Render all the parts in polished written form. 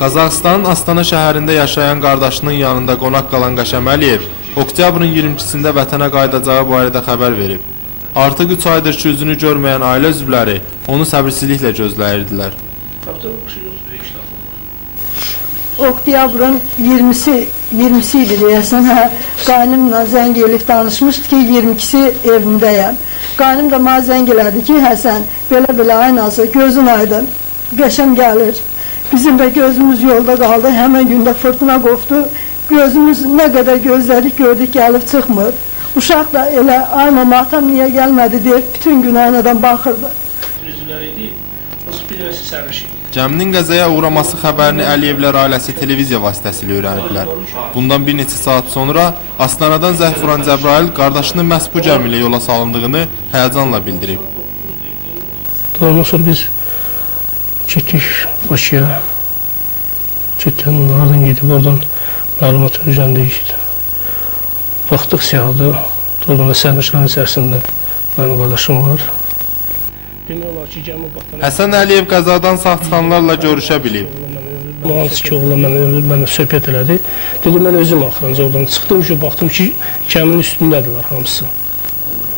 Qazaxıstanın Astana şəhərində yaşayan qardaşının yanında qonaq qalan Qəşəm Əliyev oktyabrın 22-sində vətənə qayıdacağı barədə xəbər verib. Artıq 3 aydır ki, üzünü görməyən ailə üzvləri onu səbirsizliklə gözləyirdilər. Oktyabrın 20'si idi deyəsən, qaynımla zəng elib danışmışdı ki, 22'si evimdəyəm. Qaynım da mənə zəng elədi ki, Həsən, belə-belə aynası, gözün aydın, Qəşəm gəlir. Bizim de gözümüz yolda qaldı, həmən gündə fırtına qopdu, gözümüz nə qədər gözlədik, gördük, gəlib çıxmır. Uşaq da elə, ay mama, atam niyə gəlmədi deyib, bütün gün aynadan baxırdı. Cəminin qəzaya uğraması xəbərini Əliyevlər ailəsi televiziya vasitəsilə öyrəniblər. Bundan bir neçə saat sonra Astanadan zəng vuran Cəbrayıl qardaşının məhz bu gəmi ilə yola salındığını həyəcanla bildirib. Ondan sonra biz getdik Bakıya. Getdim, oradan gedib, oradan məlumat öyrəndik. Baxdıq siyahıda, oradan da sərnişlərin içərisində mənim qardaşım var. Həsən Əliyev qəzadan sağ çıxanlarla görüşə bilib. Mühəndis ki, oğlan mənə söhbət elədi. Dedi, mən özüm axırıncı oradan çıxdım ki, baxdım ki, gəminin üstündədirlər hamısı.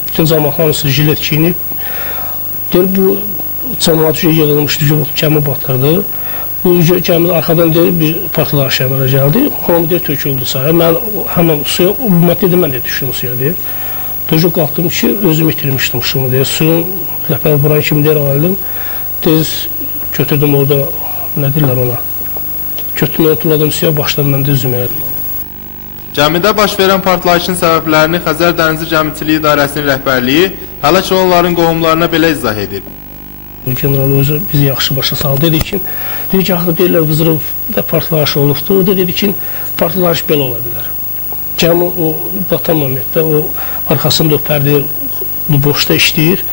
Bütün cəmaat hamısı jilet giyinib. Deyir, bu cəmaat yığılmışdı, gəmi batırdı. Bu gəmi arxadan deyir, bir partlayış əmələ gəldi. Hamı deyir, töküldü sahaya. Mən həmən suya, dedim, mən də düşdüm suya deyir. Döcü qalxdım ki, özüm itirmişdim şunu deyir. Suyun ləpəli buran kimi deyir, aildim. Tez götürdüm orada, nə deyirlər ona? Götürmə otuladım suya, başladım mən də üzməyə. Gəmidə baş verən partlayışın səbəblərini Xəzər Dənizi Gəmiçiliyi İdarəsinin rəhbərliyi həlak olanların qohumlarına belə izah edib. General özü bizi yaxşı başa saldı. Dedi ki, axı deyirlər, Vızırıqda partlayış olubdur. O da dedi ki, partlayış belə ola bilər. Gəmi o batan momentdə, o arxasında o pərdə boşda işləyir.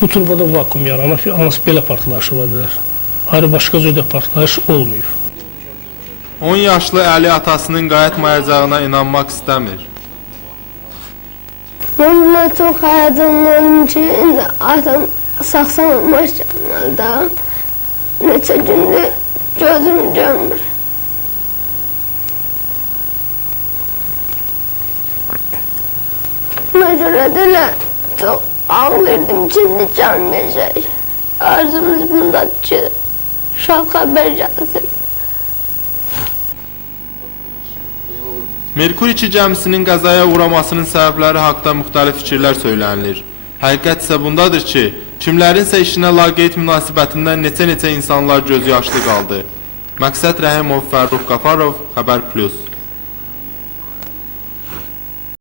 Bu turbada vakum yaranır, anası belə partlayış ola bilər. Ayrı başqa cürdə partlayış olmayıb. 10 yaşlı Əli atasının qayıtmayacağına inanmaq istəmir. Mən buna çox həyəcanlandım ki, indi atam sağ-salamat gəlməlidə. Neçə gündür gözüm görmür. Buna görə də elə çox ağlayırdım ki, indi gəlməyəcək. Arzumuz bundadır ki, şad xəbər gəlsin. Merkur 2 gəmisinin qəzaya uğramasının səbəbləri haqda müxtəlif fikirlər söylənilir. Həqiqət isə bundadır ki, kimlərinsə işinə laqeyd münasibətindən neçə insanlar gözü yaşlı qaldı. Məqsəd Rəhimov, Fərrux Qafarov, Xəbər Plus.